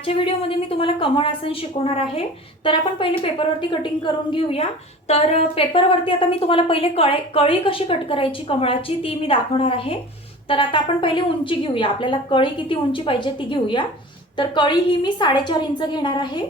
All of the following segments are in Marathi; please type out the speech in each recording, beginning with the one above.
आजच्या व्हिडिओमध्ये मी तुम्हाला कमळ आसन शिकवणार आहे. तर आपण पहिले पेपरवरती कटिंग करून घेऊया. तर पेपरवरती आता मी तुम्हाला पहिले कळे कळी कशी कट करायची कमळाची ती मी दाखवणार आहे. तर आता आपण पहिले उंची घेऊया. आपल्याला कळी किती उंची पाहिजे ती घेऊया. तर कळी ही मी साडेचार इंच घेणार आहे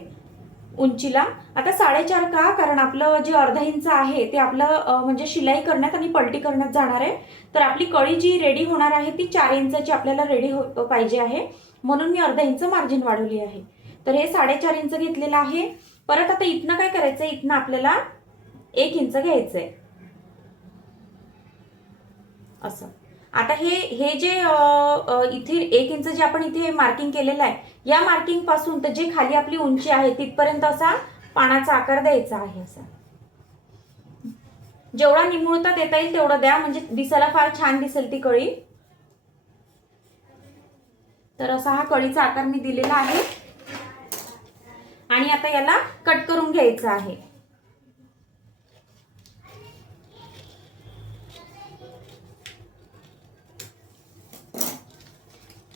उंचीला. आता साडेचार का? कारण आपलं जे अर्धा इंच आहे ते आपलं म्हणजे शिलाई करण्यात आणि पलटी करण्यात जाणार आहे. तर आपली कळी जी रेडी होणार आहे ती चार इंचाची आपल्याला रेडी हो पाहिजे आहे. म्हणून मी अर्धा इंच मार्जिन वाढवली आहे. तर हे साडेचार इंच घेतलेलं आहे. परत आता इथनं काय करायचं इथनं आपल्याला एक इंच घ्यायचंय. असं. आता हे हे जे इथे एक इंच जे आपण इथे मार्किंग केलेलं आहे या मार्किंगपासून तर जे खाली आपली उंची आहे तिथपर्यंत असा पानाचा आकार द्यायचा आहे असा. जेवढा निमुळता देता येईल तेवढं द्या म्हणजे दिसायला फार छान दिसेल ती कळी. तर असा हा कळीचा आकार मी दिलेला आहे. आणि आता याला कट करून घ्यायचं आहे.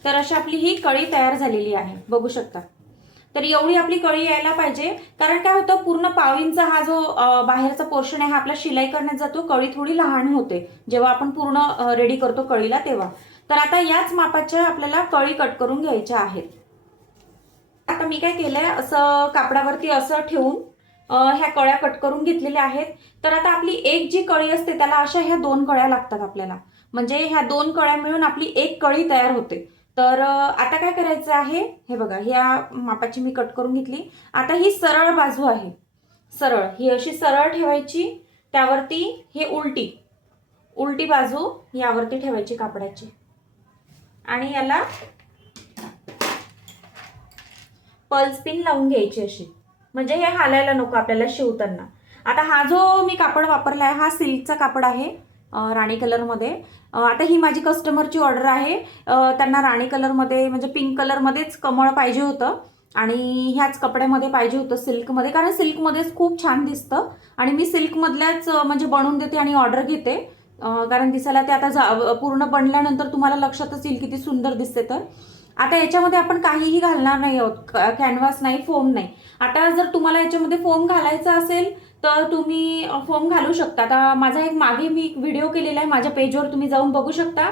तर अशी आपली ही कळी तयार झालेली आहे. बघू शकता. तर एवढी आपली कळी यायला पाहिजे. कारण काय होतं पूर्ण पावींचा हा जो बाहेरचा पोर्शन आहे हा आपला शिलाई करण्यात जातो. कळी थोडी लहान होते. जेव्हा आपण पूर्ण रेडी करतो कळीला तेव्हा. तर आता याच मापाच्या आपल्याला कळी कट करून घ्यायच्या आहेत. आता मी काय केलंय असं कापडावरती असं ठेवून ह्या कळ्या कट करून घेतलेल्या आहेत. तर आता आपली एक जी कळी असते त्याला अशा ह्या दोन कळ्या लागतात आपल्याला. म्हणजे ह्या दोन कळ्या मिळून आपली एक कळी तयार होते. तर आता काय करायचं आहे? हे बघा ह्या मापाची मी कट करून घेतली. आता ही सरळ बाजू आहे. सरळ. ही अशी सरळ ठेवायची त्यावरती हे उलटी. उलटी बाजू यावरती ठेवायची कापडाची. आणि याला पल्स पिन लावून घ्यायची अशी. म्हणजे हे हालायला नको आपल्याला शिवताना. आता हा जो मी कापड वापरला आहे हा सिल्कचा कापड आहे. राणी कलरमध्ये. आता ही माझी कस्टमरची ऑर्डर आहे. त्यांना राणी कलरमध्ये म्हणजे पिंक कलरमध्येच कमळ पाहिजे होतं. आणि ह्याच कपड्यामध्ये पाहिजे होतं सिल्कमध्ये कारण सिल्कमध्येच खूप छान दिसतं. आणि मी सिल्कमधल्याच म्हणजे बनवून देते आणि ऑर्डर घेते. कारण दिसायला ते आता जा पूर्ण बनल्यानंतर तुम्हाला लक्षातच येईल किती सुंदर दिसते तर. आता याच्यामध्ये आपण काहीही घालणार नाही आहोत. कॅनव्हास नाही फोम नाही. आता जर तुम्हाला याच्यामध्ये फोम घालायचा असेल तर तुम्ही फोम घालू शकता. आता माझा एक मागे मी एक व्हिडिओ केलेला आहे. माझ्या पेजवर तुम्ही जाऊन बघू शकता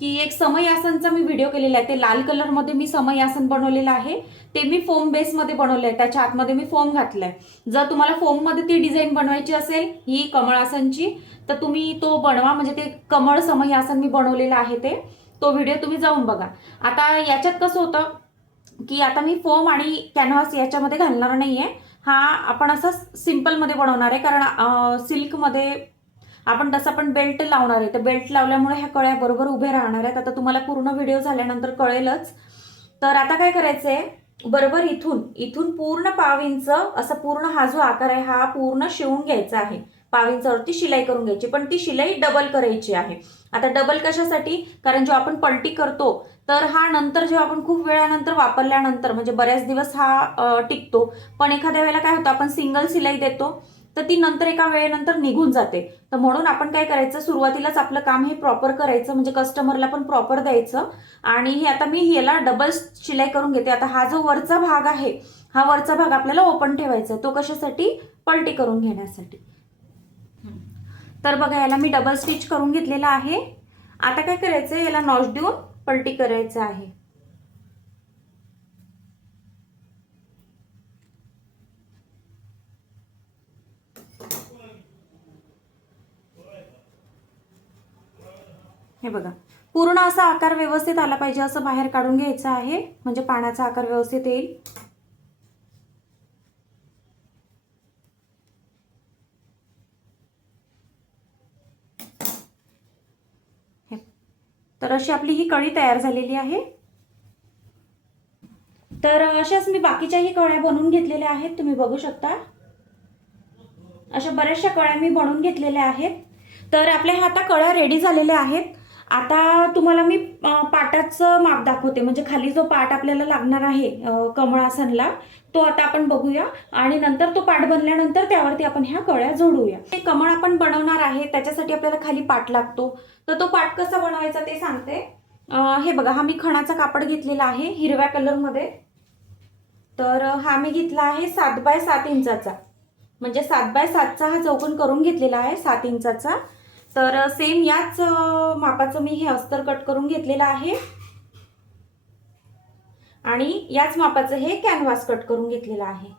की एक समय आसनचा मी व्हिडिओ केलेला आहे. ते लाल कलरमध्ये मी समय आसन बनवलेलं आहे. ते मी फोम बेसमध्ये बनवलं आहे त्याच्या आतमध्ये मी फोम घातलाय. जर तुम्हाला फोममध्ये ती डिझाईन बनवायची असेल ही कमळ आसनची तर तुम्ही तो बनवा. म्हणजे ते कमळ समय आसन मी बनवलेलं आहे ते. तो व्हिडिओ तुम्ही जाऊन बघा. आता याच्यात कसं होतं की आता मी फोम आणि कॅनव्हास याच्यामध्ये घालणार नाही आहे हा आपण असा सिम्पलमध्ये बनवणार आहे. कारण सिल्कमध्ये आपण तसं आपण बेल्ट लावणार आहे. तर बेल्ट लावल्यामुळे ह्या कळ्या बरोबर उभे राहणार आहेत. आता तुम्हाला पूर्ण व्हिडिओ झाल्यानंतर कळेलच. तर आता काय करायचं आहे बरोबर इथून इथून पूर्ण पाव इंच असा पूर्ण हा जो आकार आहे हा पूर्ण शिवून घ्यायचा आहे. पाविंचावरती शिलाई करून घ्यायची पण ती शिलाई डबल करायची आहे. आता डबल कशासाठी? कारण जेव्हा आपण पलटी करतो तर हा नंतर जेव्हा आपण खूप वेळानंतर वापरल्यानंतर म्हणजे बऱ्याच दिवस हा टिकतो. पण एखाद्या वेळेला काय होतं आपण सिंगल शिलाई देतो तर ती नंतर एका वेळेनंतर निघून जाते. तर म्हणून आपण काय करायचं सुरुवातीलाच आपलं काम हे प्रॉपर करायचं म्हणजे कस्टमरला पण प्रॉपर द्यायचं. आणि हे आता मी याला डबल शिलाई करून घेते. आता हा जो वरचा भाग आहे हा वरचा भाग आपल्याला ओपन ठेवायचा आहे. तो कशासाठी? पलटी करून घेण्यासाठी. तर बघा याला मी डबल स्टिच करून घेतलेला आहे. आता काय करायचं याला नॉश देऊन पलटी करायचं आहे. हे बघा पूर्ण असा आकार व्यवस्थित आला पाहिजे असं बाहेर काढून घ्यायचं आहे. म्हणजे पाण्याचा आकार व्यवस्थित येईल. तर अशी आपली ही कळी तयार झालेली आहे. तर अशाच मी बाकीच्याही कळ्या बनवून घेतलेल्या आहेत तुम्ही बघू शकता. अशा बऱ्याचशा कळ्या मी बनवून घेतलेल्या आहेत. तर आपल्या ह्या आता कळ्या रेडी झालेल्या आहेत. आता तुम्हाला मी पाटाचं माप दाखवते. म्हणजे खाली जो पाट आपल्याला लागणार आहे कमळासनला तो आता आपण बघूया. आणि नंतर तो पाट बनल्यानंतर त्यावरती आपण ह्या कळ्या जोडूया. हे कमळ आपण बनवणार आहे त्याच्यासाठी आपल्याला खाली पाट लागतो. तर तो पाट कसा बनवायचा ते सांगते. हे बघा हा मी खणाचा कापड घेतलेला आहे हिरव्या कलरमध्ये. तर हा मी घेतला आहे सात बाय सात इंचाचा. म्हणजे सात बाय सातचा हा चौकन करून घेतलेला आहे सात इंचाचा. तर सेम याच मापाचं मी हे अस्तर कट करून घेतलेलं आहे. आणि याच मापाचं हे कॅनव्हास कट करून घेतलेलं आहे.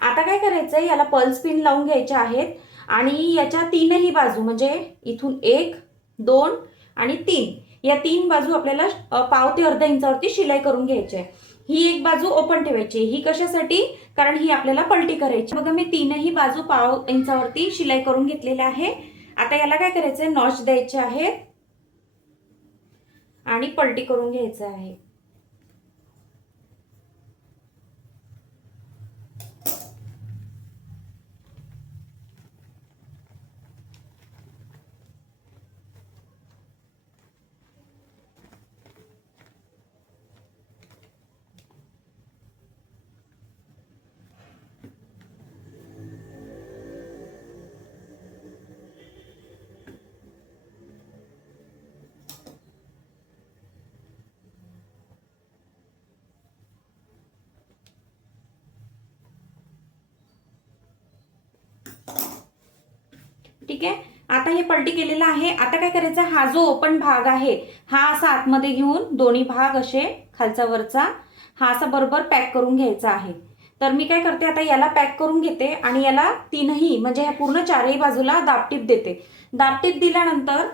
आता काय करायचं आहे याला पल्स पिन लावून घ्यायचे आहेत. आणि याच्या तीनही बाजू म्हणजे इथून एक दोन आणि तीन या तीन बाजू आपल्याला पाव ते अर्धा इंचावरती शिलाई करून घ्यायची आहे. ही एक बाजू ओपन ठेवायची ही कशासाठी? कारण ही आपल्याला पलटी करायची बघा मी तीनही बाजू पाव इंचावरती शिलाई करून घेतलेल्या आहे. आता याला काय करायचं आहे नॉच द्यायचे आहेत. आणि पलटी करून घ्यायचं आहे. ठीक आहे? आता हे पलटी केलेलं आहे. आता काय करायचं? हा जो ओपन भाग आहे हा असा आतमध्ये घेऊन दोन्ही भाग असे खालचा वरचा हा असा बरोबर पॅक करून घ्यायचा आहे. तर मी काय करते आता याला पॅक करून घेते आणि याला तीनही म्हणजे ह्या पूर्ण चारही बाजूला दाबटीप देते. दाबटीप दिल्यानंतर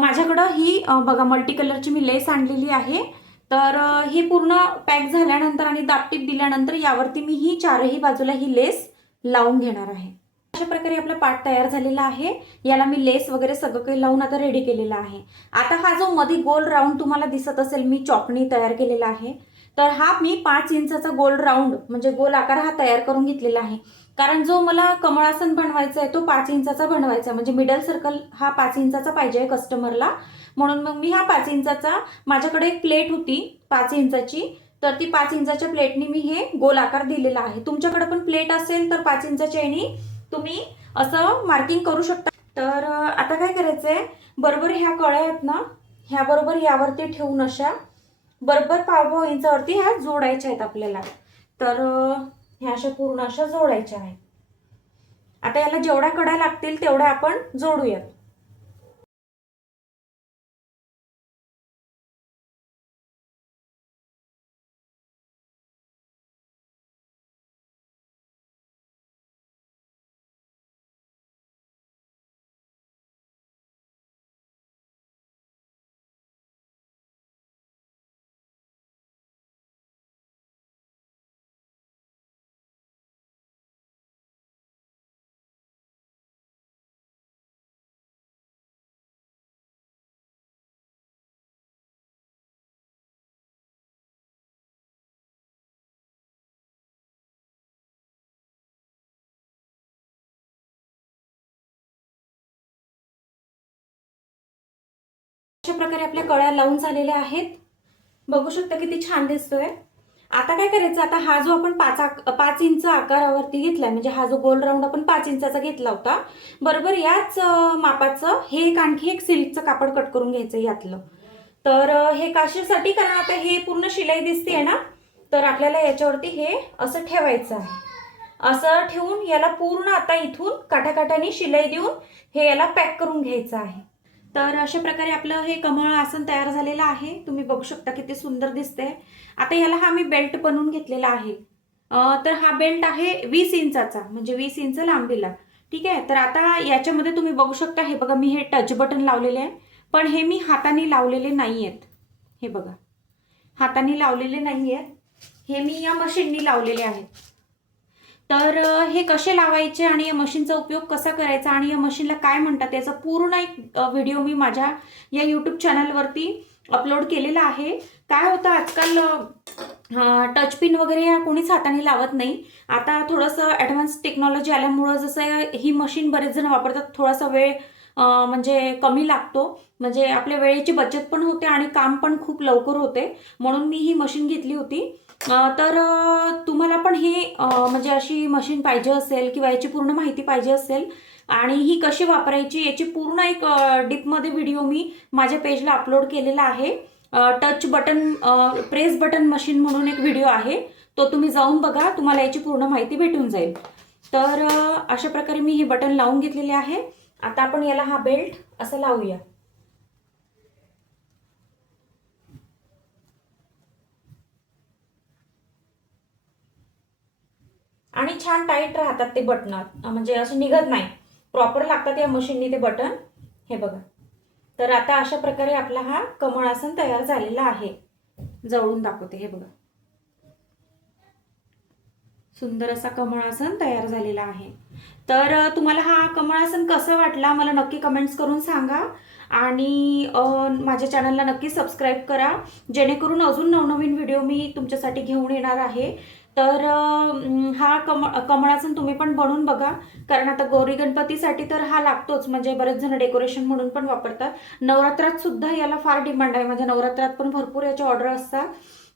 माझ्याकडं ही बघा मल्टी कलरची मी लेस आणलेली आहे. तर हे पूर्ण पॅक झाल्यानंतर आणि दाबटीप दिल्यानंतर यावरती मी ही चारही बाजूला ही लेस लावून घेणार आहे. अशा प्रकारे आपला पार्ट तयार झालेला आहे. याला मी लेस वगैरे सगळं काही लावून आता रेडी केलेला आहे. आता हा जो मध्ये गोल राऊंड तुम्हाला दिसत असेल मी चॉकणी तयार केलेला आहे. तर हा मी पाच इंचाचा गोल राऊंड म्हणजे गोल आकार हा तयार करून घेतलेला आहे. कारण जो मला कमळासन बनवायचा आहे तो पाच इंचाचा बनवायचा आहे. म्हणजे मिडल सर्कल हा पाच इंचाचा पाहिजे आहे कस्टमरला म्हणून मग मी हा पाच इंचाचा माझ्याकडे एक प्लेट होती पाच इंचाची. तर ती पाच इंचाच्या प्लेटनी मी हे गोल आकार दिलेला आहे. तुमच्याकडे पण प्लेट असेल तर पाच इंचाच्या यानी तुम्ही असं मार्किंग करू शकता. तर आता काय करायचंय? बरोबर ह्या कळ्या आहेत ना? ह्या बरोबर यावरती ठेवून अशा बरोबर पाव इंचावरती ह्या जोडायच्या आहेत आपल्याला. तर ह्या अशा पूर्ण अशा जोडायच्या आहेत. आता याला जेवढ्या कड्या लागतील तेवढ्या आपण जोडूयात. अशा प्रकारे आपल्या कळ्या लावून झालेल्या आहेत. बघू शकता किती छान दिसतोय. आता काय करायचं? आता हा जो आपण पाच आक पाच इंच आकारावरती घेतलाय म्हणजे हा जो गोल राऊंड आपण पाच इंचाचा घेतला होता बरोबर याच मापाचं हे एक आणखी एक सिल्कचं कापड कट करून घ्यायचं यातलं. तर हे काशीसाठी कारण आता हे पूर्ण शिलाई दिसते ना तर आपल्याला याच्यावरती हे असं ठेवायचं आहे. असं ठेवून याला पूर्ण आता इथून काठाकाठाने शिलाई देऊन हे याला पॅक करून घ्यायचं आहे. तर अशा प्रकारे आपलं हे कमळ आसन तयार झालेलं आहे. तुम्ही बघू शकता किती सुंदर दिसते आता याला हा मी बेल्ट बनवून घेतलेला आहे. तर हा बेल्ट आहे वीस इंचाचा म्हणजे वीस इंच लांबीला. ठीक आहे? तर आता याच्यामध्ये तुम्ही बघू शकता हे बघा मी हे टच बटन लावलेले आहे. पण हे मी हाताने लावलेले नाही आहेत हे बघा. हाताने लावलेले नाही आहेत हे मी या मशीननी लावलेले आहेत. तर हे कसे लावायचे आणि या मशीनचा उपयोग कसा करायचा आणि या मशीनला काय म्हणतात याचा पूर्ण एक व्हिडिओ मी माझ्या या यूट्यूब चॅनलवरती अपलोड केलेला आहे. काय होतं आजकाल टच पिन वगैरे ह्या कोणीच हाताने लावत नाही. आता थोडंसं ॲडव्हान्स टेक्नॉलॉजी आल्यामुळं जसं ही मशीन बरेच जण वापरतात थोडासा वेळ म्हणजे कमी लागतो. म्हणजे आपल्या वेळेची बचत पण होते आणि काम पण खूप लवकर होते. म्हणून मी ही मशीन घेतली होती. तर तुम्हाला पण ही म्हणजे अशी मशीन पाहिजे असेल किंवा याची पूर्ण माहिती पाहिजे असेल आणि ही कशी वापरायची याची पूर्ण एक डीपमध्ये व्हिडिओ मी माझ्या पेजला अपलोड केलेला आहे. Touch button press button machine म्हणून एक व्हिडिओ आहे. तो तुम्ही जाऊन बघा तुम्हाला याची पूर्ण माहिती भेटून जाईल. तर अशा प्रकारे मी हे बटन लावून घेतलेले आहे. आता आपण याला हा बेल्ट असं लावूया. आणि छान टाईट राहतात ते बटन म्हणजे असे निघत नाही. प्रॉपर लागतात या मशीननी ते बटन हे बघा. तर आता अशा प्रकारे आपला हा कमळ आसन तयार झालेला आहे. जवळून दाखवते. हे बघा. सुंदर असा कमळासन तयार झालेला आहे. तर तुम्हाला हा कमळासन कसा वाटला मला नक्की कमेंट्स करून सांगा आणि माझ्या चॅनलला नक्की सबस्क्राईब करा जेणेकरून अजून नवनवीन व्हिडिओ मी तुमच्यासाठी घेऊन येणार आहे. तर हा कम कमळासन तुम्ही पण बनवून बघा कारण आता गौरी गणपतीसाठी तर हा लागतोच म्हणजे बरेच जण डेकोरेशन म्हणून पण वापरतात. नवरात्रात सुद्धा याला फार डिमांड आहे म्हणजे नवरात्रात पण भरपूर याच्या ऑर्डर असतात.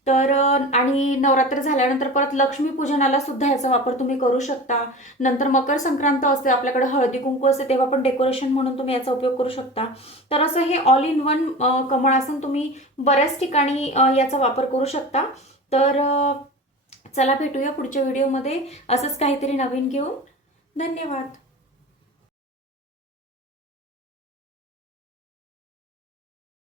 तर आणि नवरात्र झाल्यानंतर परत लक्ष्मीपूजनाला सुद्धा याचा वापर तुम्ही करू शकता. नंतर मकर संक्रांत असते आपल्याकडे हळदी कुंकू असते तेव्हा पण डेकोरेशन म्हणून तुम्ही याचा उपयोग करू शकता. तर असं हे ऑल इन वन कमळासन तुम्ही बऱ्याच ठिकाणी याचा वापर करू शकता. तर चला भेटूया पुढच्या व्हिडिओमध्ये असंच काहीतरी नवीन घेऊन. धन्यवाद.